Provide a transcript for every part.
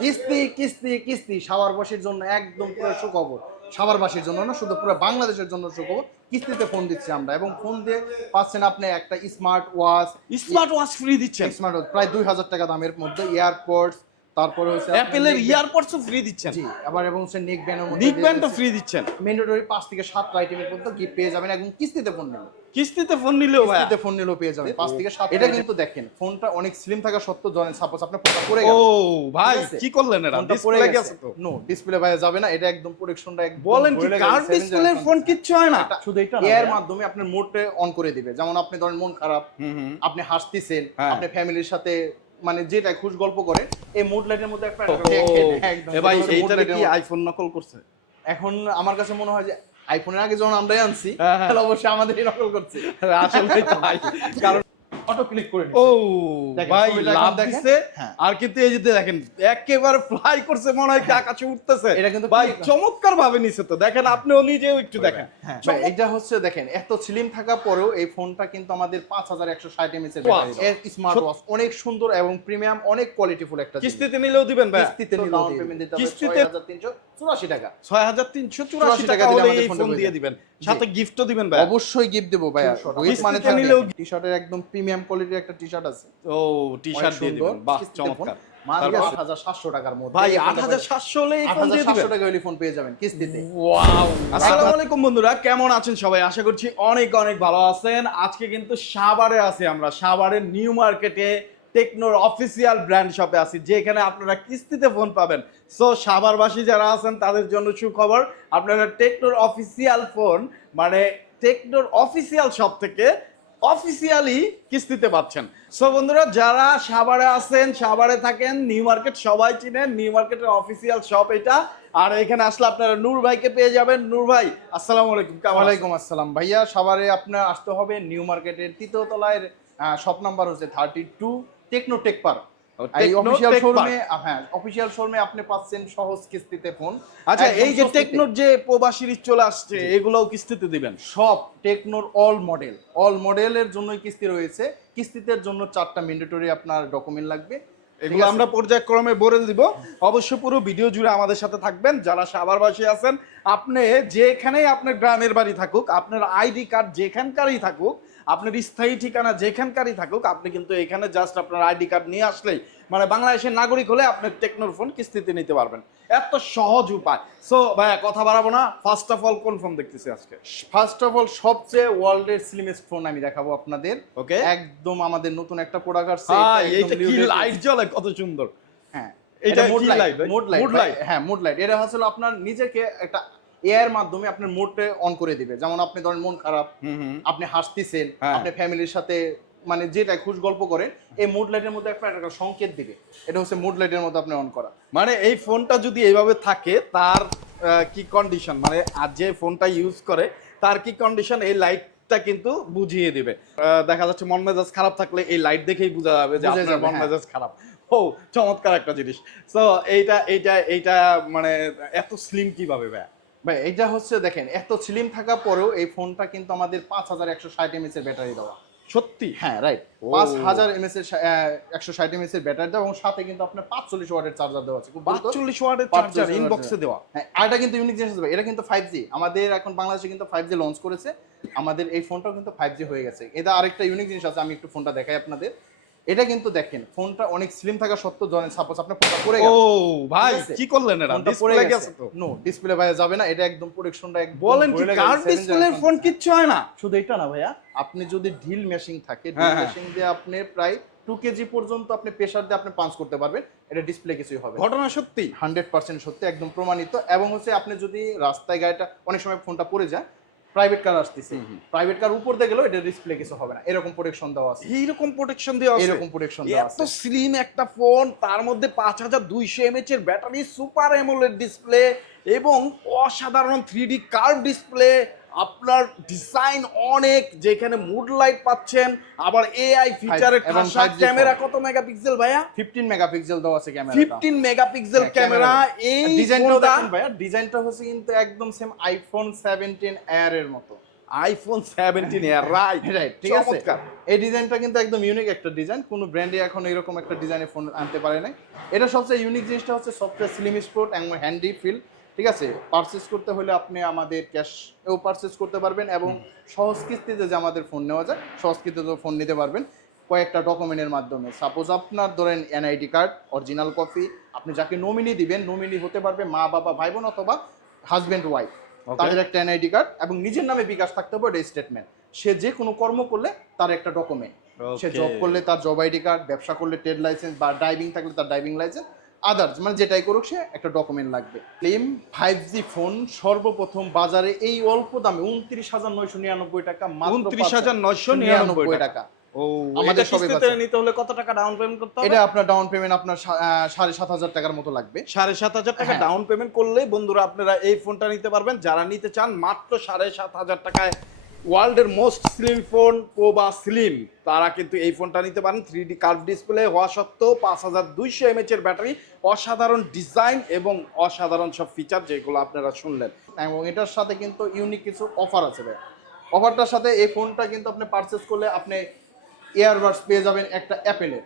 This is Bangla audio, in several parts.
কিস্তি কিস্তি কিস্তি সাভারবাসীর জন্য একদম পুরো সুখবর। সাভারবাসীর জন্য না শুধু পুরো বাংলাদেশের জন্য সুখবর। কিস্তিতে ফোন দিচ্ছি আমরা এবং ফোন দিয়ে পাচ্ছেন আপনি একটা smart watch smart watch free দিচ্ছেন। স্মার্ট ওয়াচ প্রায় দুই হাজার টাকা দামের মধ্যে এয়ারপোর্টস তারপরে হচ্ছে অ্যাপেলের ইয়ারপডসও ফ্রি দিচ্ছেন। জি আবার এবং হচ্ছে নেক ব্যান্ডের মধ্যে নিক ব্যান্ডও ফ্রি দিচ্ছেন। ম্যান্ডেটরি পাঁচ থেকে সাতটা আইটেমের মধ্যে গিফট পেয়ে যাবেন এবং কিস্তিতে ফোন নেবেন কিস্তিতে ফোন নিলেও ভাই। কিস্তিতে ফোন নিলেও পেয়ে যাবেন। পাঁচ থেকে সাত এটা কিন্তু দেখেন ফোনটা অনেক স্লিম থাকা সত্ত্বেও ধরেন সাপোজ আপনার ফোনটা পড়ে ও ভাই কি করলেন পড়ে ডিসপ্লে গেছে তো। নো ডিসপ্লে বাইরে যাবে না এটা একদম প্রোটেকশনটা একদম বলেন কি কার ডিসপ্লের ফোন কিচ্ছু হয় না। শুধু এটা এর মাধ্যমে আপনার মোডটা অন করে দিবে। যেমন আপনি ধরেন মন খারাপ আপনি হাসতেছেন হ্যাঁ। আপনি ফ্যামিলির সাথে মানে যেটা খুশ গল্প করে এই মুড লাইটের মধ্যে একটা ভাই এইটারে কি আইফোন নকল করছে? এখন আমার কাছে মনে হয় যে আইফোনের আগে যখন আমরাই আনছি হ্যাঁ, হ্যাঁ। তাহলে অবশ্যই আমাদেরই নকল করছে। আসলে তাই কারণ অটো ক্লিক করে ও ভাই লাভ দেখেন। দিছে। হ্যাঁ। আর কিন্তু এই যে দেখেন একেবারে ফ্লাই করছে মনে হয় আকাশে উঠতেছে। এটা কিন্তু ভাই চমৎকার ভাবে নিছে তো। দেখেন আপনিও নিজেও একটু দেখেন। হ্যাঁ এটা হচ্ছে দেখেন এত স্লিম থাকা পরেও এই ফোনটা কিন্তু আমাদের পাঁচ হাজার একশো ষাট এমএস এর ব্যাটারি স্মার্ট ওয়াচ অনেক সুন্দর এবং প্রিমিয়াম অনেক কোয়ালিটিফুল একটা কিস্তিতে নিলেও দিবেন ভাই কিস্তিতে নিলেও হবে কিস্তিতে- 6384 টাকা। ছয় হাজার তিনশো চুরাশি চুরাশি টাকা টাকা দিলে আমাদের ফোন দিয়ে দিবেন। সাথে গিফটও দিবেন ভাই অবশ্যই গিফট দেবো রোহিত মানে নিলেও- টি শার্টের একদম প্রিমিয়াম কোয়ালিটির একটা টি শার্ট আছে। ও টি শার্ট দিয়ে দিবেন। বাহ চমৎকার। মাত্র তারপর- 8700 টাকার মধ্যে ভাই এই আট ফোনটা হাজার পেয়ে- সাতশো হলে এই ফোন দিয়ে 8700 দিবেন টাকা হলে ফোন পেয়ে যাবেন কিস্তিতে। ওয়াও। আসসালামু আলাইকুম বন্ধুরা কেমন আছেন সবাই? আশা করছি অনেক অনেক ভালো আছেন। আজকে কিন্তু সাভারে আছি আমরা। সাভারের নিউ মার্কেটে টেকনোর অফিসিয়াল ব্র্যান্ড শপে আছি যেখানে আপনারা কিস্তিতে ফোন পাবেন। সো সাভারবাসী যারা আছেন তাদের জন্য সুখবর আপনারা টেকনোর অফিসিয়াল ফোন মানে টেকনোর অফিসিয়াল শপ থেকে অফিসিয়ালি কিস্তিতে পাচ্ছেন। সো বন্ধুরা যারা সাভারে আছেন সাভারে থাকেন নিউ মার্কেট সবাই চিনেন। নিউ মার্কেটের অফিসিয়াল শপ এটা। আর এখানে আসলে আপনারা নূর ভাইকে পেয়ে যাবেন। নূর ভাই আসসালামু আলাইকুম? ওয়ালাইকুম আসসালাম। ভাইয়া সাভারে আপনার আসতে হবে নিউ মার্কেটের তৃতীয় তলায় শপ নাম্বার হচ্ছে থার্টি টু টেকনো টেক পার ও, এই Tech শোরুমে হ্যাঁ অফিসিয়াল শোরুমে আপনি পাচ্ছেন সহজ কিস্তিতে ফোন আচ্ছা এই যে টেকনোর যে চলে আসছে এগুলোও কিস্তিতে দিবেন? সব টেকনোর অল মডেল অল মডেলের জন্যই কিস্তি রয়েছে। কিস্তিতের জন্য চারটা ম্যান্ডেটরি আপনার ডকুমেন্ট লাগবে। এগুলো আমরা পর্যায়ক্রমে বলে দিব। অবশ্য পুরো ভিডিও জুড়ে আমাদের সাথে থাকবেন। যারা সাভারবাসী আছেন আপনি যেখানেই আপনার গ্রামের বাড়ি থাকুক আপনার আইডি কার্ড যেখানকারই থাকুক আপনার স্থায়ী ঠিকানা যেখানকারই থাকুক আপনি কিন্তু এখানে জাস্ট আপনার আইডি কার্ড নিয়ে আসলেই মানে বাংলাদেশের নাগরিক হলে আপনি টেকনোর ফোন কিস্তিতে নিতে পারবেন। এত সহজ উপায়। সো ভাইয়া কথা বাড়াবো না। ফার্স্ট অফ অল কোন ফোন দেখতেছি আজকে? ফার্স্ট অফ অল সবচেয়ে ওয়ার্ল্ডের স্লিমেস্ট ফোন আমি দেখাবো আপনাদের। ওকে একদম আমাদের নতুন একটা প্রোডাক্ট আসছে। এটা এইটা কি লাইট জ্বলে কত সুন্দর। হ্যাঁ এটা মোড লাইট মোড লাইট হ্যাঁ মোড লাইট এটা হচ্ছে আপনার নিজেকে একটা এয়ার মাধ্যমে আপনার মোডটা অন করে দিবে। যেমন আপনি ধরেন মন খারাপ আপনি হাসতেছেন হ্যাঁ। আপনি ফ্যামিলির সাথে মানে যেটা খুশ গল্প করেন এই মুড লাইটের মধ্যে একটা সংকেত দিবে। এটা হচ্ছে মুড লাইটের মধ্যে আপনি অন করা। মানে এই ফোনটা যদি এইভাবে থাকে তার কি কন্ডিশন মানে আর যে ফোনটা ইউজ করে তার কি কন্ডিশন এই লাইটটা কিন্তু বুঝিয়ে দিবে। দেখা যাচ্ছে মন মেজাজ খারাপ থাকলে এই লাইট দেখেই বোঝা যাবে যে আপনার মন হ্যাঁ। মেজাজ খারাপ। ও চমৎকার একটা জিনিস। তো এইটা এইটা এইটা মানে এত স্লিম কীভাবে ভাই ভাই এটা হচ্ছে দেখেন এত স্লিম থাকা পরেও এই ফোনটা কিন্তু আমাদের পাঁচ হাজার একশো ষাট এমএস এর ব্যাটারি দেওয়া। সত্যি? হ্যাঁ রাইট পাঁচ হাজার এমএস এর একশো ষাট এমএস এর ব্যাটারি দেওয়া এবং সাথে কিন্তু আপনার পাঁচচল্লিশ ওয়াটের চার্জার দেওয়া আছে। খুব। পাঁচচল্লিশ ওয়াটের চার্জার ইনবক্সে দেওয়া। হ্যাঁ আর এটা কিন্তু ইউনিক জিনিস এটা কিন্তু ফাইভ জি আমাদের এখন বাংলাদেশে কিন্তু ফাইভ জি লঞ্চ করেছে। আমাদের এই ফোনটাও কিন্তু ফাইভ জি হয়ে গেছে। এটা আরেকটা ইউনিক জিনিস আছে আমি একটু ফোনটা দেখাই আপনাদের। এটা কিন্তু দেখেন ফোনটা অনেক স্লিম থাকা সত্ত্বেও ধরেন সাপোজ আপনার ফোনটা পড়ে গেল। ও ভাই কি করলেন এটা ফোনটা পড়ে ডিসপ্লে গেছে। তো। নো ডিসপ্লে বাইরে যাবে না এটা একদম প্রোটেকশনটা একদম বলেন কি কার ডিসপ্লের ফোন কিচ্ছু হয় না? শুধু এটা না ভাইয়া। আপনি যদি ঢিল মেশিং থাকে হ্যাঁ, ঢিল হ্যাঁ। মেশিং দিয়ে আপনি প্রায় টু কেজি পর্যন্ত আপনি প্রেশার দিয়ে আপনি পাঞ্চ করতে পারবেন এটা ডিসপ্লে কিছুই হবে ঘটনা সত্যি? হান্ড্রেড পার্সেন্ট সত্যি একদম প্রমাণিত। এবং হচ্ছে আপনি যদি রাস্তায় গাড়িটা অনেক সময় ফোনটা পড়ে যায় প্রাইভেট কার আসতেছে। প্রাইভেট কার উপর দিয়ে গেলেও এটা ডিসপ্লে কিছু হবে না। এরকম প্রোটেকশন দেওয়া আছে। এইরকম প্রোটেকশন দেওয়া আছে? এরকম প্রোটেকশন দেওয়া এত আছে। স্লিম একটা ফোন তার মধ্যে পাঁচ হাজার দুইশো এমএচ এর ব্যাটারি সুপার এমোলেড ডিসপ্লে এবং অসাধারণ থ্রি ডি কার্ভ ডিসপ্লে আপনার ডিজাইন অনেক যেখানে মুড লাইট পাচ্ছেন আবার এআই ফিচারের ঠাসা ক্যামেরা কত মেগাপিক্সেল ভাইয়া? ফিফটিন মেগাপিক্সেল দেওয়া আছে ক্যামেরা ফিফটিন মেগাপিক্সেল ক্যামেরা এই ডিজাইনটাও ফোনটা দেখেন ভাইয়া ডিজাইনটা হচ্ছে কিন্তু একদম সেম আইফোন সেভেন্টিন এয়ার এর মতো। আইফোন সেভেন্টিন এর রাইট রাইট ঠিক আছে। এই ডিজাইনটা কিন্তু একদম ইউনিক একটা ডিজাইন কোনো ব্র্যান্ডে এখন এরকম একটা ডিজাইনের ফোন আনতে পারে নাই। এটা সবচেয়ে ইউনিক জিনিসটা হচ্ছে সফটওয়্যার স্লিম স্পোর্ট এবং হ্যান্ডি ফিল ঠিক আছে? পারচেস করতে হলে আপনি আমাদের ক্যাশেও পারচেস করতে পারবেন এবং সহজ কিস্তিতে যে আমাদের ফোন নেওয়া যায় সহজ কিস্তিতে ফোন নিতে পারবেন। কয়েকটা ডকুমেন্টের মাধ্যমে। সাপোজ আপনার ধরেন এনআইডি কার্ড অরিজিনাল কপি আপনি যাকে নমিনি দিবেন নমিনি হতে পারবে মা বাবা ভাই বোন অথবা হাজব্যান্ড ওয়াইফ তাদের একটা এনআইডি কার্ড এবং নিজের নামে বিকাশ থাকতে হবে এটা স্টেটমেন্ট সে যে কোনো কর্ম করলে তার একটা ডকুমেন্ট সে জব করলে তার জব আইডি কার্ড ব্যবসা করলে ট্রেড লাইসেন্স বা ড্রাইভিং থাকলে তার ড্রাইভিং লাইসেন্স আদার্স মানে যেটাই করুক সে একটা ডকুমেন্ট লাগবে। স্লিম ফাইভ জি ফোন সর্বপ্রথম বাজারে এই অল্প দামে উনত্রিশ হাজার নয়শো নিরানব্বই টাকা উনত্রিশ হাজার নয়শো নিরানব্বই টাকা। ও আমাদের সবই। নিতে হলে কত টাকা ডাউন পেমেন্ট করতে হবে? এটা আপনার ডাউন পেমেন্ট আপনার সাড়ে সাত হাজার টাকার মতো লাগবে। সাড়ে সাত হাজার টাকা হ্যাঁ। ডাউন পেমেন্ট করলে বন্ধুরা আপনারা এই ফোনটা নিতে পারবেন। যারা নিতে চান মাত্র সাড়ে সাত হাজার টাকায় ওয়ার্ল্ডের মোস্ট স্লিম ফোন প্রো বা স্লিম। তারা কিন্তু এই ফোনটা নিতে পারেন। থ্রি ডি কার্ভ ডিসপ্লে হওয়া সত্ত্বেও পাঁচ হাজার দুইশো এমএচ এর ব্যাটারি অসাধারণ ডিজাইন এবং অসাধারণ সব ফিচার যেগুলো আপনারা শুনলেন। এবং এটার সাথে কিন্তু ইউনিক কিছু অফার আছে ভাই। অফারটার সাথে এই ফোনটা কিন্তু আপনি পারচেস করলে আপনি ইয়ারবাডস পেয়ে যাবেন একটা অ্যাপেলের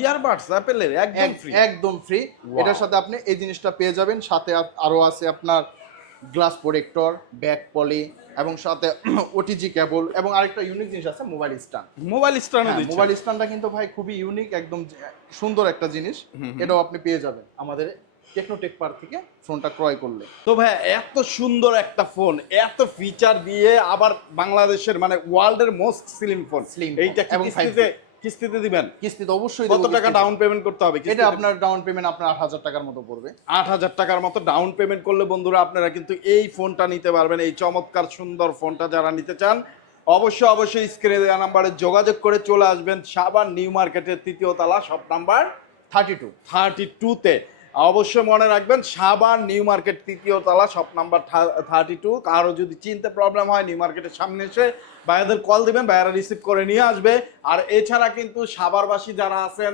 ইয়ারবাডস অ্যাপেলের একদম ফ্রি একদম ফ্রি এটার সাথে আপনি এই জিনিসটা পেয়ে যাবেন। সাথে আরও আছে আপনার গ্লাস প্রোটেক্টর ব্যাক পলি এবং সাথে ওটিজি কেবল এবং আরেকটা ইউনিক জিনিস আছে mobile stand mobile stand mobile স্ট্যান্ডটা কিন্তু ভাই খুবই ইউনিক একদম সুন্দর একটা জিনিস। এটাও আপনি পেয়ে যাবেন। আমাদের টেকনোটেক পার্ক থেকে ফোনটা ক্রয় করলে। তো ভাই এত সুন্দর একটা ফোন এত ফিচার দিয়ে আবার বাংলাদেশের মানে ওয়ার্ল্ডের মোস্ট স্লিম ফোন phone এইটা এবং কিস্তিতে দিবেন? কিস্তিতে অবশ্যই কত টাকা ডাউন পেমেন্ট করতে হবে? এটা আপনার ডাউন পেমেন্ট আপনার আট হাজার টাকার মতো পড়বে। আট হাজার টাকার মতো ডাউন পেমেন্ট করলে বন্ধুরা আপনারা কিন্তু এই ফোনটা নিতে পারবেন এই চমৎকার সুন্দর ফোনটা যারা নিতে চান অবশ্যই অবশ্যই স্ক্রিনে দেওয়া নাম্বারে যোগাযোগ করে চলে আসবেন সাবান নিউ মার্কেটের তৃতীয় তলা shop number thirty two thirty টুতে অবশ্যই মনে রাখবেন সাবান নিউ মার্কেট তৃতীয় তলা শপ নাম্বার থার্টি টু কারও যদি চিনতে প্রবলেম হয় নিউ মার্কেটের সামনে এসে ভাইয়াদের কল দিবেন ভাইয়ারা রিসিভ করে নিয়ে আসবে। আর এছাড়া কিন্তু সাবারবাসী যারা আছেন,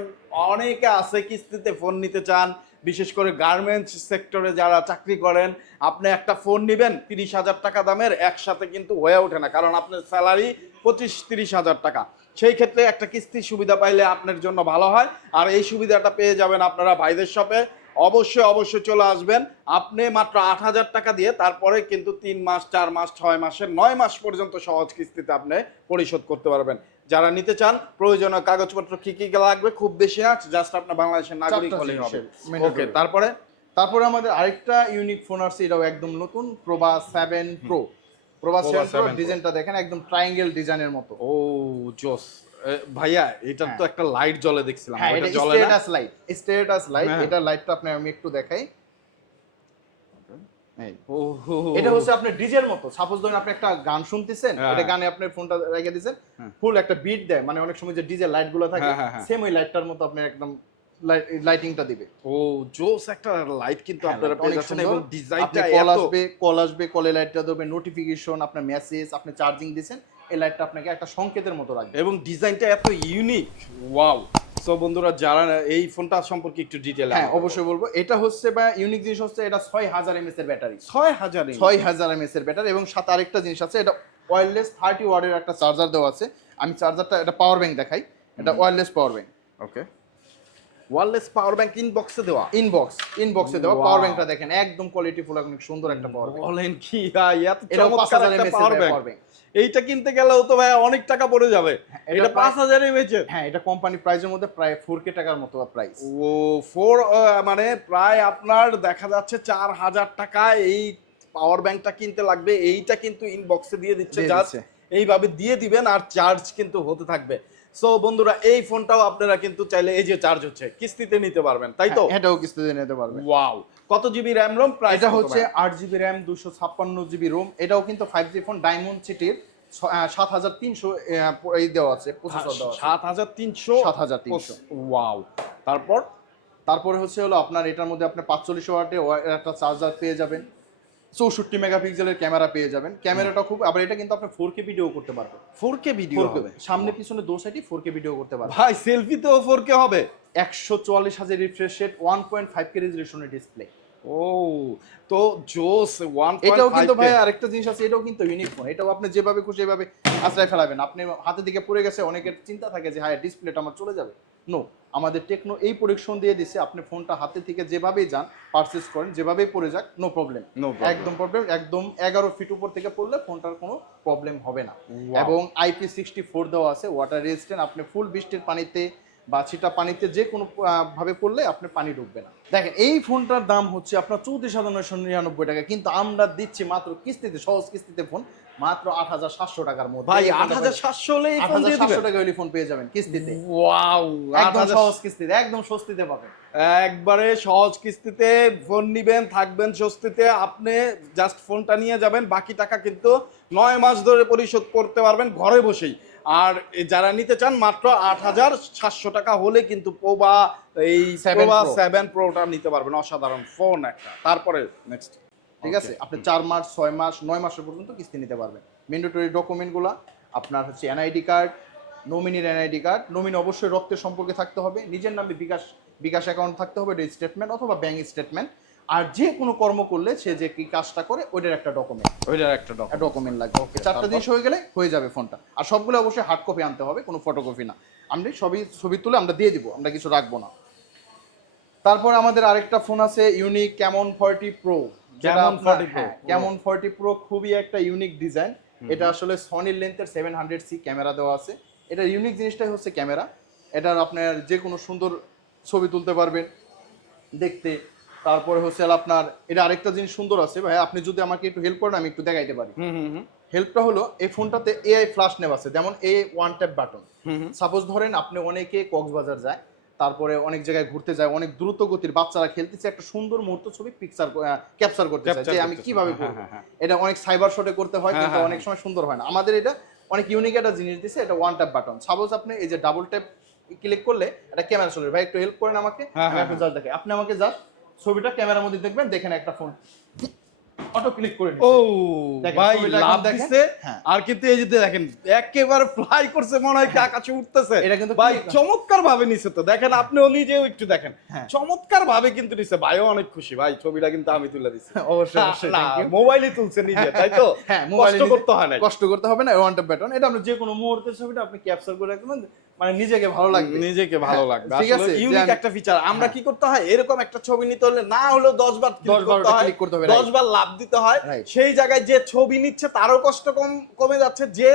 অনেকে আছে কিস্তিতে ফোন নিতে চান, বিশেষ করে গার্মেন্টস সেক্টরে যারা চাকরি করেন, আপনি একটা ফোন নেবেন, তিরিশ হাজার টাকা দামের, একসাথে কিন্তু হয়ে ওঠে না। কারণ আপনার স্যালারি পঁচিশ, তিরিশ হাজার টাকা। সেই ক্ষেত্রে একটা কিস্তির সুবিধা পাইলে আপনার জন্য ভালো হয়। আর এই সুবিধাটা পেয়ে যাবেন আপনারা ভাইদের শপে অবশ্যই অবশ্যই চলে আসবেন। আপনি মাত্র আট হাজার টাকা দিয়ে তারপরে কিন্তু তিন মাস চার মাস ছয় মাসের নয় মাস পর্যন্ত সহজ কিস্তিতে আপনি পরিশোধ করতে পারবেন। যারা নিতে চান প্রয়োজনীয় কাগজপত্র কি কি লাগবে খুব বেশি না জাস্ট আপনার বাংলাদেশের নাগরিক হলেই হবে। ওকে তারপরে? তারপরে আমাদের আরেকটা ইউনিক ফোন আসছে এটাও একদম নতুন Pova seven pro Pova seven pro ডিজাইনটা দেখেন একদম ট্রায়াঙ্গেল ডিজাইনের মতো। ও জোস। ভাইয়া এটার তো একটা লাইট জ্বলে দেখছিলাম হ্যাঁ এটা জ্বলে না স্টেটাস লাইট স্টেটাস লাইট হ্যাঁ। এটা লাইটটা আপনি আমি একটু দেখাই এটা হচ্ছে আপনার ডিজের মতো সাপোজ ধরুন আপনি একটা গান শুনতেছেন হ্যাঁ। এটা গানে আপনি ফোনটা রেখে দিয়েছেন হ্যাঁ। ফুল একটা বিট দেয় মানে অনেক সময় যে ডিজে লাইটগুলো থাকে হ্যাঁ, হ্যাঁ, হ্যাঁ। সেম ওই লাইটটার মতো আপনি একদম লাইটিংটা দিবে ও জোস একটা লাইট কিন্তু হ্যাঁ, আপনারা পেয়ে যাচ্ছেন এবং ডিজাইনটা কল আসবে কল আসবে কলে লাইটটা দেবে নোটিফিকেশন আপনার মেসেজ আপনি চার্জিং দিয়েছেন এই লাইটটা আপনাকে একটা সংকেতের মতো রাখবে। এবং ডিজাইনটা এত ইউনিক ওয়াও সো বন্ধুরা যারা এই ফোনটা সম্পর্কে একটু ডিটেল হ্যাঁ অবশ্যই বলব। এটা হচ্ছে বা ইউনিক জিনিস হচ্ছে এটা ছয় হাজার এমএস এর ব্যাটারি ছয় হাজার ছয় হাজার এমএস এর ব্যাটারি এবং সাথে আরেকটা জিনিস আছে এটা ওয়্যারলেস থার্টি ওয়ার্ডের একটা চার্জার দেওয়া আছে। আমি চার্জারটা এটা পাওয়ার ব্যাংক দেখাই। এটা wireless power bank okay wireless power bank ইনবক্সে দেওয়া। ইনবক্স ইনবক্সে দেওয়া পাওয়ার ব্যাংকটা দেখেন একদম কোয়ালিটিফুল অনেক সুন্দর একটা পাওয়ার ব্যাংক বলেন কি ভাই এত চমৎকার একটা পাওয়ার ব্যাংক এইটা কিনতে গেলেও তো ভাই অনেক টাকা পড়ে যাবে। এটা এটা প্রায়- পাঁচ হাজার এমএচ এর হ্যাঁ এটা কোম্পানি প্রাইসের মধ্যে প্রায় ফোর কে টাকার মতো প্রাইস ও ফোর মানে প্রায় আপনার দেখা যাচ্ছে চার হাজার টাকা এই পাওয়ার ব্যাংকটা কিনতে লাগবে। এইটা কিন্তু ইনবক্সে দিয়ে দিচ্ছে জাস্ট। এইভাবে দিয়ে দিবেন আর চার্জ কিন্তু হতে থাকবে। সো বন্ধুরা এই ফোনটাও আপনারা কিন্তু চাইলে এই যে চার্জ হচ্ছে কিস্তিতে নিতে পারবেন তাই তো? এটাও কিস্তিতে নিতে পারবেন। ওয়াও কত জিবি র্যাম রোম প্রাইস এটা হচ্ছে আট জিবি র্যাম দুশো ছাপ্পান্ন জিবি রোম এটাও কিন্তু ফাইভ জি ফোন ডায়মন্ড সিটির সাত হাজার তিনশো এই দেওয়া আছে দেওয়া আছে। সাত হাজার তিনশো? 7300 ওয়াও তারপর? তারপরে হচ্ছে হলো আপনার এটার মধ্যে আপনি পাঁচচল্লিশ ওয়াটে একটা চার্জার পেয়ে যাবেন। চৌষট্টি মেগাপিক্সেলের ক্যামেরা পেয়ে যাবেন। ক্যামেরাটা খুব আবার এটা কিন্তু আপনি ফোর কে ভিডিও করতে পারবেন। ফোর কে ভিডিও হবে? সামনে পিছনে দো সাইডই ফোর কে ভিডিও করতে পারবেন। ভাই সেলফিতেও ফোর কে হবে? একশো চুয়াল্লিশ হাজার refresh rate one point five K রেজলিউশনের display ও তো জোস ওয়ান এটাও কিন্তু ভাই আরেকটা জিনিস আছে এটাও কিন্তু ইউনিক ফোন এটাও আপনি যেভাবে খুশি এভাবে আশ্রয় ফেলাবেন। আপনি হাতে দিকে পড়ে গেছে অনেকের চিন্তা থাকে যে হ্যাঁ ডিসপ্লেটা আমার চলে যাবে। নো আমাদের টেকনো এই প্রোটেকশন দিয়ে দিছে আপনি ফোনটা হাতে থেকে যেভাবেই যান পারচেস করেন যেভাবেই পড়ে যাক নো প্রবলেম একদম প্রবলেম একদম এগারো ফিট উপর থেকে পড়লে ফোনটার কোনো প্রবলেম হবে না। এবং আইপি সিক্সটি ফোর দেওয়া আছে ওয়াটার রেজিস্ট্যান্ট আপনি ফুল বৃষ্টির পানিতে বা ছিটা পানিতে যে কোনো ভাবে পড়লে আপনি পানি ঢুকবে না। দেখেন এই ফোনটার দাম হচ্ছে আপনার চৌত্রিশ হাজার নয়শো নিরানব্বই টাকা কিন্তু আমরা দিচ্ছি মাত্র কিস্তিতে সহজ কিস্তিতে ফোন মাত্র আট হাজার সাতশো টাকার মধ্যে। ভাই আট হাজার সাতশো হলে আট হাজার সাতশো টাকা হলে ফোন পেয়ে যাবেন কিস্তিতে। ওয়াও একদম সহজ কিস্তিতে একদম স্বস্তিতে পাবেন। একবারে সহজ কিস্তিতে ফোন নিবেন থাকবেন স্বস্তিতে। আপনি জাস্ট ফোনটা নিয়ে যাবেন বাকি টাকা কিন্তু নয় মাস ধরে পরিশোধ করতে পারবেন ঘরে বসেই। আর যারা নিতে চান মাত্র আট হাজার সাতশো টাকা হলে কিন্তু পোবা এই 7 সেভেন প্রোটা নিতে পারবেন। অসাধারণ ফোন একটা। তারপরে নেক্সট ঠিক আছে? আপনি চার মাস ছয় মাস নয় মাসের পর্যন্ত কিস্তি নিতে পারবেন। ম্যান্ডেটরি ডকুমেন্টগুলো আপনার হচ্ছে এনআইডি কার্ড নমিনির এনআইডি কার্ড নমিনি অবশ্যই রক্তের সম্পর্কে থাকতে হবে নিজের নামে বিকাশ বিকাশ অ্যাকাউন্ট থাকতে হবে স্টেটমেন্ট অথবা ব্যাংক স্টেটমেন্ট আর যে কোনো কর্ম করলে সে যে কি কাজটা করে ওইটার একটা ডকুমেন্ট ওইটার একটা ডক ডকুমেন্ট লাগবে ওকে চারটা জিনিস হয়ে গেলে হয়ে যাবে ফোনটা। আর সবগুলো অবশ্যই হার্ড কপি আনতে হবে কোনো ফটোকপি না। আমরা সবই ছবি তুলে আমরা দিয়ে দিব আমরা কিছু রাখব না। তারপর আমাদের আরেকটা ফোন আছে unique Camon forty pro Camon 40 Pro। Camon forty pro খুবই একটা ইউনিক ডিজাইন এটা আসলে সনির লেন্থের সেভেন হান্ড্রেড সি ক্যামেরা দেওয়া আছে। এটা ইউনিক জিনিসটাই হচ্ছে ক্যামেরা এটার আপনার যে কোনো সুন্দর ছবি তুলতে পারবেন দেখতে। তারপরে হচ্ছে আপনার এটা আরেকটা জিনিস সুন্দর আছে। ভাই আপনি যদি আমাকে একটু হেল্প করেন আমি একটু দেখাইতে পারি। হেল্পটা হলো এই ফোনটাতে এআই ফ্লাশ নেব আছে। যেমন a one tap button. Suppose ধরেন আপনি অনেকে কক্সবাজার যায়। তারপরে অনেক জায়গায় ঘুরতে যায় অনেক দ্রুত গতির বাচ্চারা খেলতেছে একটা সুন্দর মুহূর্ত ছবি পিকচার ক্যাপচার করতে চায় যে আমি কীভাবে চায়, হ্যাঁ, করব হ্যাঁ, হ্যাঁ। এটা অনেক সাইবার শটে করতে হয় কিন্তু অনেক সময় সুন্দর হয় না। আমাদের এটা অনেক ইউনিক একটা জিনিস দিছে এটা ওয়ান ট্যাপ বাটন সাপোজ আপনি এই যে ডাবল ট্যাপ ক্লিক করলে এটা ক্যামেরা চলে ভাই একটু হেল্প করেন আমাকে আমি একটু জাস্ট দেখে আপনি আমাকে জাস্ট ছবিটা ক্যামেরার মধ্যে দেখবেন দেখেন একটা ফোন অটো ক্লিক করে ও ভাই লাভ দিছে। হ্যাঁ। আর কিন্তু এই যে দেখেন একেবারে ফ্লাই করছে মনে হয় আকাশে উঠতেছে। এটা কিন্তু ভাই চমৎকার ভাবে নিছে তো। দেখেন আপনিও নিজেও একটু দেখেন। হ্যাঁ। চমৎকার ভাবে কিন্তু নিছে। ভাইও অনেক খুশি। ভাই ছবিটা কিন্তু আমি তুলে দিছি। অবশ্যই অবশ্যই মোবাইলে তুলছে নিজে তাই তো? হ্যাঁ মোবাইলে করতে হয় না কষ্ট করতে হবে না ওয়ান ট্যাপ বাটন এটা আপনি যে কোনো মুহূর্তের ছবিটা আপনি ক্যাপচার করে রাখবেন। মানে নিজেকে ভালো লাগবে। নিজেকে ভালো হ্যাঁ, লাগবে। ঠিক আছে, ইউনিক একটা ফিচার আমরা হ্যাঁ। কি করতে হয়? এরকম একটা ছবি নিতে হলে না হলেও 10 বার 10 ক্লিক হয়। করতে হবে, 10 বার লাভ দিতে হয় সেই জায়গায় যে ছবি নিচ্ছে তারও কষ্ট কম কমে যাচ্ছে যে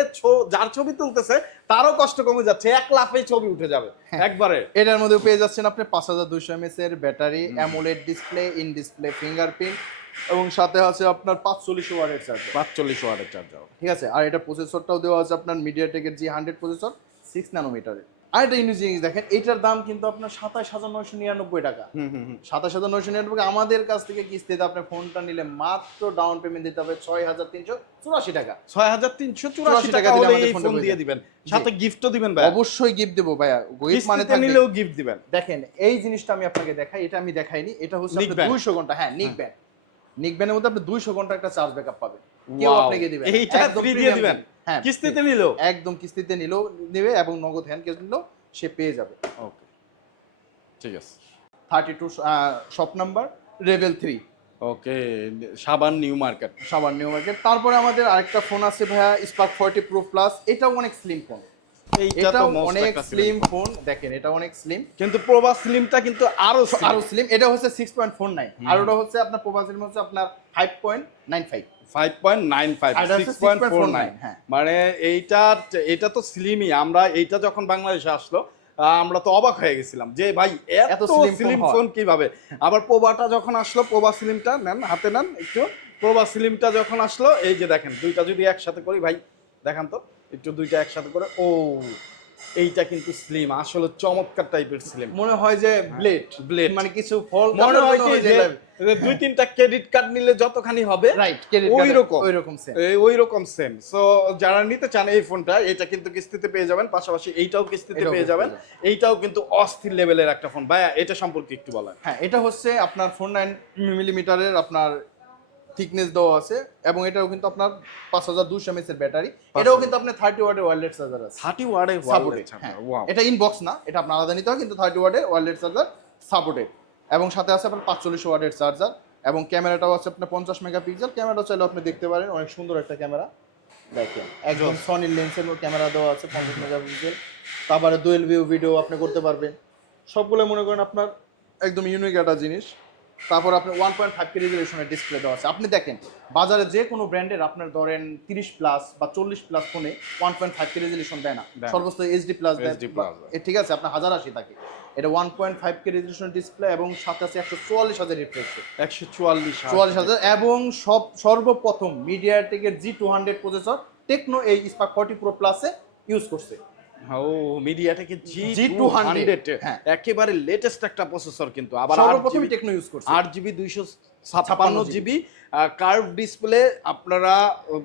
যার ছবি তুলতেছে তারও কষ্ট কমে যাচ্ছে এক লাফে ছবি উঠে যাবে হ্যাঁ। একবারে। এটার মধ্যে পেয়ে যাচ্ছেন আপনি পাঁচ হাজার দুইশো এমএস এর battery AMOLED display in display fingerprint এবং সাথে আছে আপনার পাঁচচল্লিশ ওয়াটের চার্জার 45 ওয়াটের চার্জার ঠিক আছে? আর এটা প্রসেসরটাও দেওয়া আছে আপনার মিডিয়া মিডিয়াটেকের জি হান্ড্রেড প্রসেসর সিক্স ন্যানোমিটারের আর একটা ইউনিক জিনিস দেখেন এটার দাম কিন্তু আপনার সাতাশ হাজার নয়শো নিরানব্বই টাকা। সাতাশ হাজার নয়শো নিরানব্বই আমাদের কাছ থেকে কিস্তিতে আপনি ফোনটা নিলে মাত্র ডাউন পেমেন্ট দিতে হবে ছয় হাজার তিনশো চুরাশি টাকা। 6384 টাকা টাকা দিলে এই ফোন দিয়ে দিবেন। সাথে গিফটও দিবেন ভাই অবশ্যই গিফট দেবো ভাইয়া। গিফট মানে নিলেও গিফট দিবেন। দেখেন এই জিনিসটা আমি আপনাকে দেখাই এটা আমি দেখাইনি এটা হচ্ছে দুইশো ঘণ্টা হ্যাঁ নিক ব্যান্ড নিক ব্যান্ডের মধ্যে আপনি দুইশো ঘণ্টা একটা চার্জ ব্যাকআপ পাবেন। কেউ আপনাকে দিবে না। এইটা দিয়ে দিবেন? হ্যাঁ কিস্তিতে নিলেও একদম কিস্তিতে নিলেও নেবে এবং নগদ হ্যান্ড ক্যাশ নিলেও সে পেয়ে যাবে। ওকে ঠিক আছে। Thirty two shop number level three okay সাবান নিউ মার্কেট। সাবান নিউ মার্কেট। তারপরে আমাদের আরেকটা ফোন আছে ভাইয়া স্পার্ক ফর্টি প্রো প্লাস এটাও অনেক স্লিম ফোন এটাও অনেক স্লিম ফোন দেখেন এটা অনেক স্লিম কিন্তু প্রবাস স্লিমটা কিন্তু আরও আরও স্লিম এটা হচ্ছে সিক্স পয়েন্ট ফোর নাইন আর ওটা হচ্ছে আপনার প্রবাস স্লিম হচ্ছে আপনার five point nine five five point nine five আর এটা হচ্ছে সিক্স পয়েন্ট ফোর নাইন হ্যাঁ। মানে এইটা এটা তো স্লিমই আমরা এইটা যখন বাংলাদেশে আসলো আমরা তো অবাক হয়ে গেছিলাম যে ভাই এত স্লিম ফোন কীভাবে? আবার প্রবাটা যখন আসলো প্রবা স্লিমটা নেন হাতে নেন একটু। প্রবা স্লিমটা যখন আসলো এই যে দেখেন দুইটা যদি একসাথে করি ভাই দেখান তো একটু দুইটা একসাথে করে ও এইটা কিন্তু স্লিম আসলে চমৎকার টাইপের স্লিম মনে হয় যে ব্লেড ব্লেড মানে কিছু ফল মনে হয় কি যে দুই তিনটা ক্রেডিট কার্ড নিলে যতখানি হবে রাইট ওইরকম। ওইরকম সেম এই ওই রকম সেম সো যারা নিতে চান এই ফোনটা এটা কিন্তু কিস্তিতে পেয়ে যাবেন পাশাপাশি এইটাও কিস্তিতে পেয়ে পেয়ে যাবেন। এইটাও কিন্তু অস্থির লেভেলের একটা ফোন ভাইয়া এটা সম্পর্কে একটু বলেন। হ্যাঁ এটা হচ্ছে আপনার ফোর নাইন মিলিমিটারের আপনার থিকনেস দেওয়া আছে এবং এটাও কিন্তু আপনার পাঁচ হাজার দুশো এমএস এর ব্যাটারি। এটাও কিন্তু আপনার থার্টি ওয়ার্ডের ওয়ারলেস চার্জার আছে। থার্টি ওয়ার্ডে সাপোর্টেড এটা ইনবক্স না এটা আপনার আলাদা নিতে হয় কিন্তু থার্টি ওয়ার্ডের ওয়ারলেস চার্জার সাপোর্টেড এবং সাথে আছে আপনার পাঁচচল্লিশ ওয়ার্ডের চার্জার এবং ক্যামেরাটাও আছে আপনার পঞ্চাশ মেগাপিক্সেল ক্যামেরাটা চাইলে আপনি দেখতে পারেন অনেক সুন্দর একটা ক্যামেরা। দেখেন একদম সনির লেন্সের ক্যামেরা দেওয়া আছে পঞ্চাশ মেগাপিক্সেল তারপরে দুয়েল ভিউ ভিডিও আপনি করতে পারবেন। সবগুলো মনে করেন আপনার একদম ইউনিক একটা জিনিস। তারপর আপনার ওয়ান পয়েন্ট ফাইভ কে রেজলিউশনের ডিসপ্লে দেওয়া আছে। আপনি দেখেন বাজারে যে কোনো ব্র্যান্ডের আপনার ধরেন তিরিশ প্লাস বা চল্লিশ প্লাস ফোনে one point five K resolution দেয় না। সর্বোচ্চ এইচডি প্লাস দেয়। ঠিক আছে আপনার হাজার আশি থাকে। এটা one point five K resolution display এবং সাথে আছে একশো চুয়াল্লিশ হাজার রিফ্রেশ একশো চুয়াল্লিশ চুয়াল্লিশ হাজার এবং সব সর্বপ্রথম মিডিয়াটেকের G two hundred processor Tecno এই স্পার্ক ফর্টি প্রো প্লাসে ইউজ করছে। ও মিডিয়াটেকের জি G200 টু হান্ড্রেড। হ্যাঁ। একেবারে লেটেস্ট একটা প্রসেসর কিন্তু। আবার সর্বপ্রথম টেকনো ইউজ করছে। আট জিবি দুইশো ছাপ্পান্ন জিবি। কার্ভ ডিসপ্লে আপনারা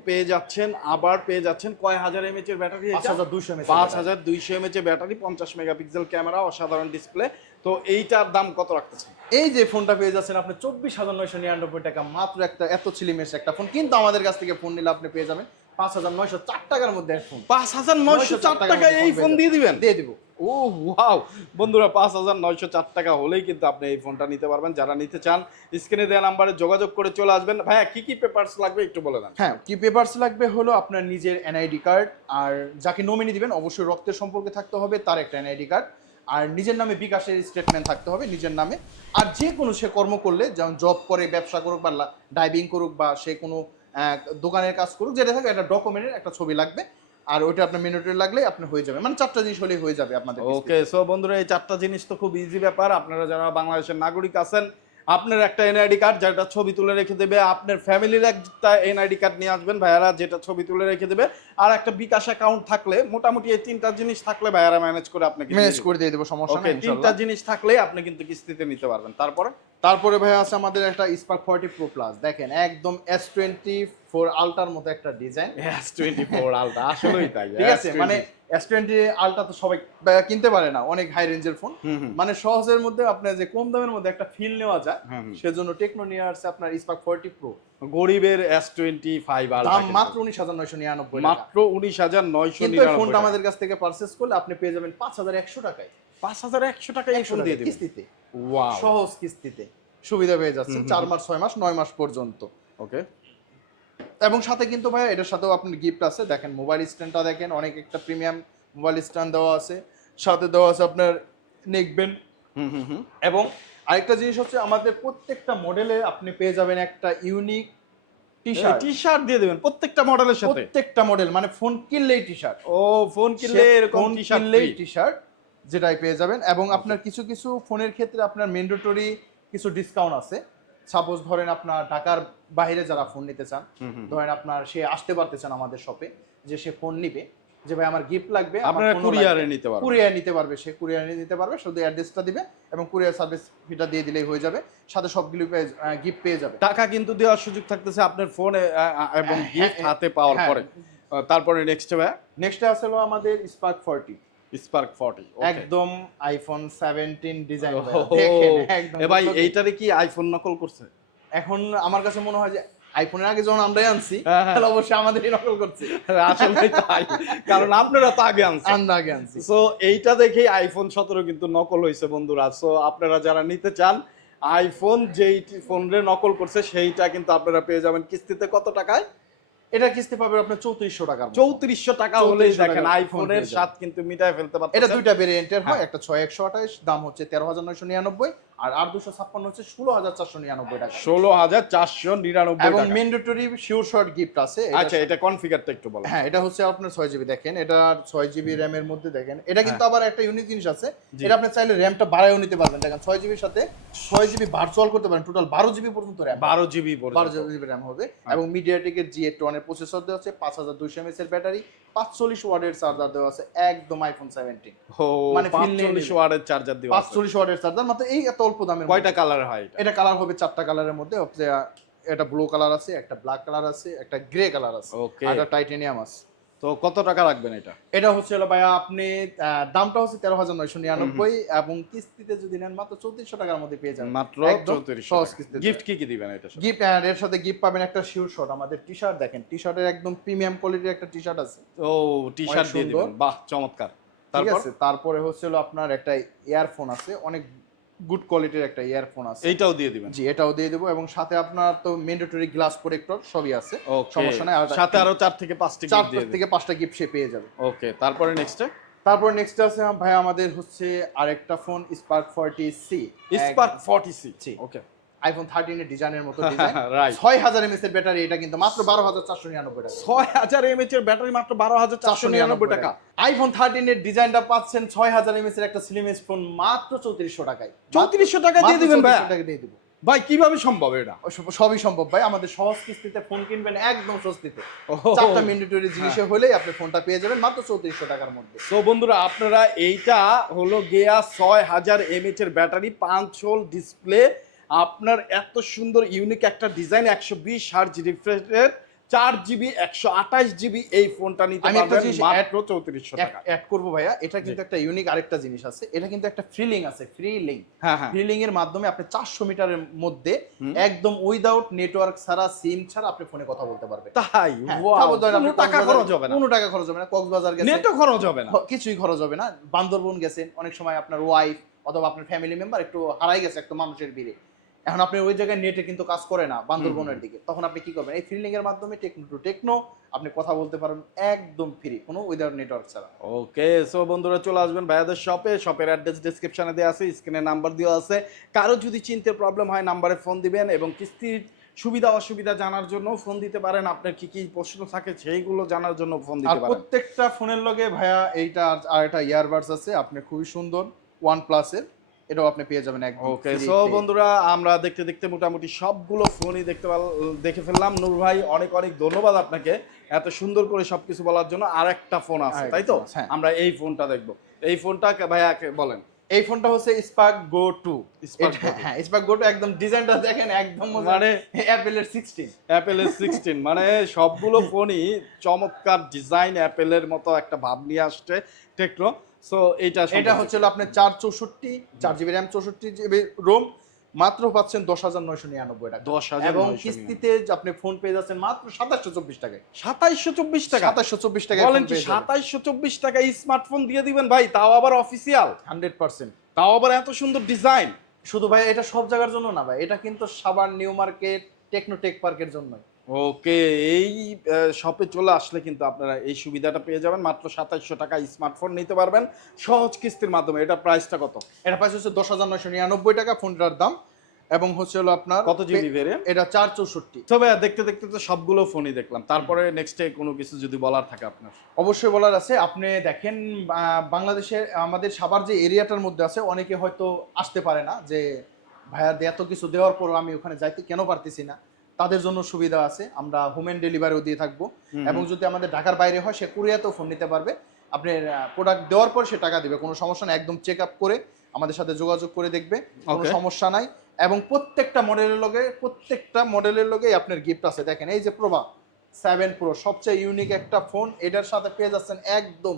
পেয়ে যাচ্ছেন আবার পেয়ে যাচ্ছেন কয় হাজার এমএচ এর ব্যাটারি পাঁচ হাজার দুইশো mAh পাঁচ হাজার দুইশো এমএচ এর ব্যাটারি পঞ্চাশ মেগাপিক্সেল ক্যামেরা অসাধারণ ডিসপ্লে তো এইটার দাম কত রাখতেছেন? এই যে ফোনটা পেয়ে যাচ্ছেন আপনি চব্বিশ হাজার নয়শো নিরানব্বই টাকা মাত্র একটা এত ছিলিমেশ একটা ফোন কিন্তু আমাদের কাছ থেকে ফোন নিলে আপনি পেয়ে যাবেন পাঁচ হাজার নয়শো চার টাকার মধ্যে ফোন। পাঁচ হাজার নয়শো চার এই ফোন দিয়ে দিবেন? দিয়ে দিব। ও ওয়াও। বন্ধুরা পাঁচ হাজার নয়শো চার টাকা হলেই কিন্তু আপনি এই ফোনটা নিতে পারবেন। যারা নিতে চান স্ক্রিনে দেওয়া নাম্বারে যোগাযোগ করে চলে আসবেন। ভাইয়া কি কি পেপারস লাগবে একটু বলে দেন? হ্যাঁ কি পেপারস লাগবে হলো আপনার নিজের এনআইডি কার্ড আর যাকে নমিনি দিবেন অবশ্যই রক্তের সম্পর্কে থাকতে হবে তার একটা এনআইডি কার্ড আর নিজের নামে বিকাশের স্টেটমেন্ট থাকতে হবে নিজের নামে। আর যে কোনো সে কর্ম করলে যেমন জব করে ব্যবসা করুক বা ডাইভিং করুক বা সে কোনো দোকানের কাজ করুক যেটা থাকে একটা ডকুমেন্টের একটা ছবি লাগবে আর ওইটা আপনার মিনিটে লাগলে আপনার হয়ে যাবে। মানে চারটা জিনিস হলেই হয়ে যাবে আপনাদের ওকে সো বন্ধুরা এই চারটা জিনিস তো খুব ইজি ব্যাপার। আপনারা যারা বাংলাদেশের নাগরিক আছেন আপনার একটা এনআইডি কার্ড যেটা ছবি তুলে রেখে দেবে আপনার ফ্যামিলির একটা এনআইডি কার্ড নিয়ে আসবেন ভাইয়ারা যেটা ছবি তুলে রেখে দেবে। আর একটা বিকাশ অ্যাকাউন্ট থাকলে মোটামুটি এই তিনটা জিনিস থাকলে ভাইয়ারা ম্যানেজ করে আপনাকে ম্যানেজ করে দিয়ে দেবো সমস্যা নেই তিনটা জিনিস থাকলে আপনি কিন্তু কিস্তিতে নিতে পারবেন। তারপরে? তারপরে ভাই আছে আমাদের একটা স্পার্ক ফর্টি প্রো প্লাস দেখেন একদম এস টোয়েন্টি ফোর আলটার মতো একটা design S twenty four ultra আসলেই তাই ঠিক আছে মানে এস টোয়েন্টি আলটা তো সবাই কিনতে পারে না অনেক হাই রেঞ্জের ফোন মানে সহজের মধ্যে আপনার যে কম দামের মধ্যে একটা ফিল নেওয়া যায়। সেজন্য টেকনো নিয়ে আসছে আপনার স্পার্ক ফর্টি প্রো গরিবের এস টোয়েন্টি ফাইভ দাম মাত্র উনিশ হাজার নয়শো নিরানব্বই মাত্র উনিশ হাজার নয়শো কিন্তু ফোনটা আমাদের কাছ থেকে পারচেস করলে আপনি পেয়ে যাবেন পাঁচ হাজার একশো টাকায়। পাঁচ হাজার একশো টাকা এই ফোন দিয়ে টাকায় কিস্তিতে। সহজ কিস্তিতে। সুবিধা পেয়ে যাচ্ছে চার মাস ছয় মাস নয় মাস পর্যন্ত। ওকে এবং সাথে কিন্তু ভাইয়া এটার সাথেও আপনার গিফট আছে। দেখেন মোবাইল স্ট্যান্ডটা দেখেন অনেক একটা প্রিমিয়াম মোবাইল স্ট্যান্ড দেওয়া আছে। সাথে দেওয়া আছে আপনার নেকবেন এবং আরেকটা জিনিস হচ্ছে আমাদের প্রত্যেকটা মডেলে আপনি পেয়ে যাবেন একটা unique T shirt T shirt দিয়ে দেবেন প্রত্যেকটা মডেলের সাথে? প্রত্যেকটা মডেল মানে ফোন কিনলেই টি শার্ট ও ফোন কিনলে এরকম টি শার্ট কিনলেই টি শার্ট যেটাই পেয়ে যাবেন। এবং আপনার কিছু কিছু ফোনের ক্ষেত্রে আপনার ম্যান্ডেটরি কিছু ডিসকাউন্ট আছে। সাপোজ ধরেন আপনার ঢাকার বাইরে যারা ফোন নিতে চান। ধরেন আপনার সে আসতে পারতে চান আমাদের শপে যে সে ফোন নিবে যে ভাই আমার গিফট লাগবে আপনারা কুরিয়ারে নিতে পারবেন। কুরিয়ার নিতে পারবে সে কুরিয়ারে নিতে পারবে শুধু অ্যাড্রেসটা দিবে এবং কুরিয়ার সার্ভিস ফিটা দিয়ে দিলেই হয়ে যাবে সাথে সবগুলো গিফট পেয়ে যাবে। টাকা কিন্তু দেওয়ার সুযোগ থাকতেছে আপনার ফোনে এবং গিফট হাতে পাওয়ার হ্যাঁ। পরে। তারপরে নেক্সট ভাই? নেক্সট আসলে আমাদের স্পার্ক ফর্টি স্পার্ক ফর্টি একদম আইফোন সেভেন্টিন ডিজাইন এ ভাই এইটারে কি আইফোন নকল করছে। এখন আমার কাছে মনে হয় যে আইফোনের আগে যখন আমরাই আনছি হ্যাঁ, হ্যাঁ। তাহলে অবশ্যই আমাদেরই নকল করছি। আসলে তাই। কারণ আপনারা তো আগে আনছেন। আমরা আগে আনছি। সো এইটা দেখেই আইফোন সতেরো কিন্তু নকল হয়েছে বন্ধুরা। সো আপনারা যারা নিতে চান আইফোন যেই ফোনরে নকল করছে সেইটা কিন্তু আপনারা পেয়ে যাবেন কিস্তিতে। কত টাকায়? এটা কিস্তি পাবে আপনার চৌত্রিশশো টাকা চৌত্রিশশো টাকা হলেই দেখেন আইফোনের সাত স্বাদ কিন্তু মিটায় ফেলতে পারবেন এটা দুইটা ভেরিয়েন্টের হয় হ্যাঁ। একটা ছয় একশো আঠাইশ দাম হচ্ছে তেরো হাজার নয়শো নিরানব্বই আর আর দুশো ছাপ্পান্ন হচ্ছে ষোলো হাজার চারশো নিরানব্বই টাকা। ষোলো হাজার চারশো নিরানব্বই এবং ম্যান্ডেটরি শিওর শর্ট গিফট আছে। আচ্ছা এটা কনফিগারটা একটু বলো হ্যাঁ এটা হচ্ছে আপনার ছয় জিবি দেখেন। এটা ছয় জিবি র্যামের মধ্যে দেখেন। এটা কিন্তু আবার একটা ইউনিক জিনিস আছে। হ্যাঁ। এটা আপনি চাইলে র্যামটা বাড়ায়ও নিতে পারবেন। দেখেন ছয় জিবির সাথে ছয় জিবি ভার্চুয়াল করতে পারেন। টোটাল বারো জিবি পর্যন্ত র্যাম বারো জিবি বারো জিবি র্যাম হবে। এবং মিডিয়াটেকের জি এইট ওয়ানের প্রসেসর দেওয়া আছে। পাঁচ হাজার দুইশো এমএস এর ব্যাটারি পাঁচচল্লিশ ওয়ার্ডের চার্জার দেওয়া আছে। একদম আইফোন সেভেন্টিন মানে পাঁচচল্লিশ। ওয়ার্ডের চার্জার দিও আছে। পাঁচচল্লিশ ওয়ার্ডের চার্জার মাত্র এই এত অল্প দামের কয়টা কালার হয় এটা? এটা কালার হবে চারটা কালারের মধ্যে। এটা ব্লু কালার আছে একটা ব্ল্যাক কালার আছে একটা গ্রে কালার আছে। ওকে একটা টাইটেনিয়াম আছে। তো কত টাকা রাখবেন এটা? এটা হচ্ছে হলো ভাইয়া আপনি দামটা হচ্ছে তেরো হাজার নয়শো নিরানব্বই এবং কিস্তিতে যদি নেন মাত্র চৌত্রিশশো টাকার মধ্যে পেয়ে যাবেন। মাত্র সহজ কিস্তিতে। গিফট কি কি দিবেন এটা গিফট এর সাথে গিফট পাবেন একটা শিওর শর্ট আমাদের টি শার্ট দেখেন। টি শার্টের একদম প্রিমিয়াম কোয়ালিটির একটা টি শার্ট আছে। ও টি শার্ট দিয়ে। দিবেন। বাহ চমৎকার। ঠিক আছে তারপরে হচ্ছে হলো আপনার একটা ইয়ারফোন আছে অনেক গুড কোয়ালিটির একটা ইয়ারফোন আছে। এটাও দিয়ে দিবেন। জি এটাও দিয়ে দেবো এবং সাথে আপনার তো ম্যান্ডেটরি গ্লাস প্রোটেক্টর সবই আছে। সমস্যা নাই আর সাথে আরও চার থেকে পাঁচটা চার থেকে পাঁচটা গিফট সে পেয়ে যাবে। ওকে তারপরে নেক্সট তারপর নেক্সট আছে ভাই আমাদের হচ্ছে আরেকটা phone Spark forty C Spark 40 G. Okay iPhone thirteen এর ডিজাইনের মতো. ছয় হাজার এমএস এর ব্যাটারি এটা কিন্তু মাত্র বারো হাজার চারশো নিরানব্বই টাকা। ছয় হাজার এমএচ এর ব্যাটারি মাত্র বারো হাজার চারশো নিরানব্বই টাকা। আইফোন থার্টিন এর ডিজাইনটা পাচ্ছেন ছয় হাজার এমএস এর একটা স্লিম ফোন মাত্র চৌত্রিশশো টাকায়। চৌত্রিশশো টাকা দিয়ে দিবেন ভাই। টাকা দিয়ে দিব। ভাই কীভাবে সম্ভব এটা? সবই সম্ভব ভাই। আমাদের সহজ কিস্তিতে ফোন কিনবেন একদম স্বস্তিতে ওহো। চারটা ম্যান্ডেটরি জিনিসে হলেই আপনি ফোনটা পেয়ে যাবেন মাত্র চৌত্রিশশো টাকার মধ্যে। তো বন্ধুরা আপনারা এইটা হলো গিয়া ছয় হাজার এমএচ এর ব্যাটারি পাঁচ ডিসপ্লে আপনার এত সুন্দর ইউনিক একটা ডিজাইন একশো বিশ হার্জ রিফ্রেশের চার জিবি একশো আঠাশ জিবি এই ফোনটা নিতে আমি একটা পারবেন মাত্র চৌত্রিশশো টাকা। অ্যাড করব ভাইয়া এটা কিন্তু একটা ইউনিক আরেকটা জিনিস আছে এটা কিন্তু একটা ফ্রি লিঙ্ক আছে ফ্রি লিঙ্ক হ্যাঁ হ্যাঁ। ফ্রি লিঙ্ক এর মাধ্যমে আপনি চারশো মিটারের মধ্যে একদম উইদাউট নেটওয়ার্ক ছাড়া সিম ছাড়া আপনি ফোনে কথা বলতে পারবেন। তাই? হ্যাঁ, কোনো টাকা খরচ হবে না। কোনো টাকা খরচ হবে না কক্সবাজার গেছে নেটও খরচ হবে না। কিছুই খরচ হবে না। বান্দরবন গেছেন অনেক সময় আপনার ওয়াইফ অথবা আপনার ফ্যামিলি মেম্বার একটু হারাই গেছে একটা মানুষের ভিড়ে। এখন আপনি ওই জায়গায় নেটে কিন্তু কাজ করে না বান্দরবনের দিকে। তখন আপনি কি করবেন? এই ফ্রিলিং এর মাধ্যমে টেকনো টু টেকনো আপনি কথা বলতে পারবেন একদম ফ্রি কোনো উইদাউট নেটওয়ার্ক ছাড়া। ওকে সো বন্ধুরা চলে আসবেন ভাইয়াদের শপে শপের অ্যাড্রেস ডিসক্রিপশনে দেওয়া আছে স্ক্রিনে নাম্বার দেওয়া আছে। কারও যদি চিনতে প্রবলেম হয় নাম্বারে ফোন দিবেন এবং কিস্তির সুবিধা অসুবিধা জানার জন্য ফোন দিতে পারেন। আপনার কি কি প্রশ্ন থাকে সেইগুলো জানার জন্য ফোন দিতে পারেন। প্রত্যেকটা ফোনের লগে ভাইয়া এইটা আর- আর একটা ইয়ারবাডস আছে আপনি খুবই সুন্দর ওয়ান প্লাসের এটাও আপনি পেয়ে যাবেন একদম ওকে সো বন্ধুরা আমরা দেখতে দেখতে মোটামুটি সবগুলো ফোনই দেখতে দেখে ফেললাম। নূর ভাই অনেক অনেক ধন্যবাদ আপনাকে এত সুন্দর করে সবকিছু বলার জন্য। আর একটা ফোন আছে তাই তো? হ্যাঁ। আমরা এই ফোনটা দেখব। এই ফোনটা ভাইয়া বলেন। এই ফোনটা হচ্ছে Spark Go two Spark Go 2 হ্যাঁ স্পার্ক গো টু একদম ডিজাইনটা দেখেন একদম মানে- অ্যাপেলের সিক্সটিন অ্যাপেল এস সিক্সটিন মানে সবগুলো ফোনই চমৎকার ডিজাইন অ্যাপেলের মতো একটা ভাব নিয়ে আসছে। টেকনো সো এটা হচ্ছে আপনার চার চৌষট্টি চার জিবি র্যাম চৌষট্টি জিবি রোম মাত্র পাচ্ছেন দশ হাজার নয়শো নিরানব্বই টাকা। 10,999 এবং কিস্তিতে আপনি ফোন পেয়ে যাচ্ছেন মাত্র সাতাশশো চব্বিশ টাকায়। সাতাইশশো চব্বিশ টাকা? সাতাশশো চব্বিশ টাকায় বলেন সাতাইশশো চব্বিশ টাকা স্মার্টফোন দিয়ে দিবেন ভাই? তাও আবার অফিসিয়াল হান্ড্রেড পার্সেন্ট। তাও আবার এত সুন্দর ডিজাইন শুধু ভাই এটা সব জায়গার জন্য না ভাই এটা কিন্তু সাবান নিউ মার্কেট টেকনো টেক পার্কের জন্য ওকে এই শপে চলে আসলে কিন্তু আপনারা এই সুবিধাটা পেয়ে যাবেন। মাত্র সাতাইশশো টাকা স্মার্টফোন নিতে পারবেন। সহজ কিস্তির মাধ্যমে। এটা প্রাইসটা কত? এটা প্রাইস হচ্ছে দশ হাজার নয়শো নিরানব্বই টাকা ফোনটার দাম। এবং হচ্ছে হলো আপনার কত জিবি ভেরিয়েন্ট এটা চার চৌষট্টি। তবে দেখতে দেখতে তো সবগুলো ফোনই দেখলাম। তারপরে নেক্সটে কোনো কিছু যদি বলার থাকে আপনার? অবশ্যই বলার আছে। আপনি দেখেন আহ, বাংলাদেশের আমাদের সাভার যে এরিয়াটার মধ্যে আছে অনেকে হয়তো আসতে পারে না যে ভাইয়া এত কিছু দেওয়ার পর আমি ওখানে যাইতে কেন পারতেছি না? তাদের জন্য সুবিধা আছে। আমরা হোম এন্ড ডেলিভারিও দিয়ে থাকব। এবং যদি আমাদের ঢাকার বাইরে হয় সে কুরিয়াতেও ফোন নিতে পারবে। আপনি প্রোডাক্ট দেওয়ার পর সে টাকা দিবে। কোনো সমস্যা নাই একদম চেক আপ করে আমাদের সাথে যোগাযোগ করে দেখবে। কোনো সমস্যা নাই। এবং প্রত্যেকটা মডেলের লগে প্রত্যেকটা মডেলের লগে আপনার গিফট আছে। দেখেন এই যে প্রভা সেভেন প্রো সবচেয়ে ইউনিক একটা ফোন এটার সাথে পেয়ে যাচ্ছেন একদম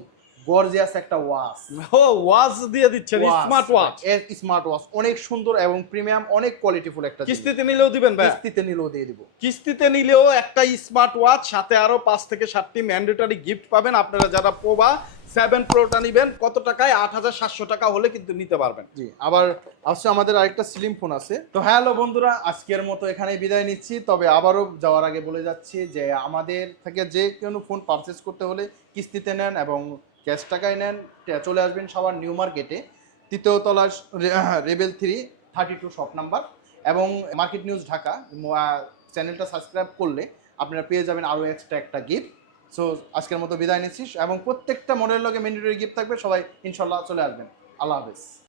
গর্জিয়াস একটা ওয়াচ ও ওয়াচ দিয়ে দিচ্ছেন স্মার্ট ওয়াচ স্মার্ট ওয়াচ অনেক সুন্দর এবং প্রিমিয়াম অনেক কোয়ালিটিফুল একটা কিস্তিতে নিলেও দিবেন ভাই। কিস্তিতে নিলেও দিয়ে দিব। কিস্তিতে নিলেও একটা স্মার্ট ওয়াচ সাথে আরও পাঁচ থেকে সাতটি ম্যান্ডেটরি গিফট পাবেন। আপনারা যারা প্রোবা সেভেন প্রোটা নিবেন কত টাকায়? আট হাজার সাতশো টাকা হলে কিন্তু নিতে পারবেন। জি আবার আসছে আমাদের আরেকটা স্লিম ফোন আছে। তো হ্যালো বন্ধুরা আজকের মতো এখানেই বিদায় নিচ্ছি। তবে আবারও যাওয়ার আগে বলে যাচ্ছি যে আমাদের থেকে যে কোনো ফোন পারচেস করতে হলে কিস্তিতে নেন এবং ক্যাশ টাকায় নেন চলে আসবেন সবার নিউ মার্কেটে। তৃতীয় তলা Rebel three thirty two shop number এবং মার্কেট নিউজ ঢাকা চ্যানেলটা সাবস্ক্রাইব করলে আপনারা পেয়ে যাবেন আরও এক্সট্রা একটা গিফট সো আজকের মতো বিদায় নিচ্ছিস এবং প্রত্যেকটা মনের লগে ম্যান্ডেটরি গিফট থাকবে, সবাই ইনশাল্লাহ চলে আসবেন। আল্লাহ হাফেজ।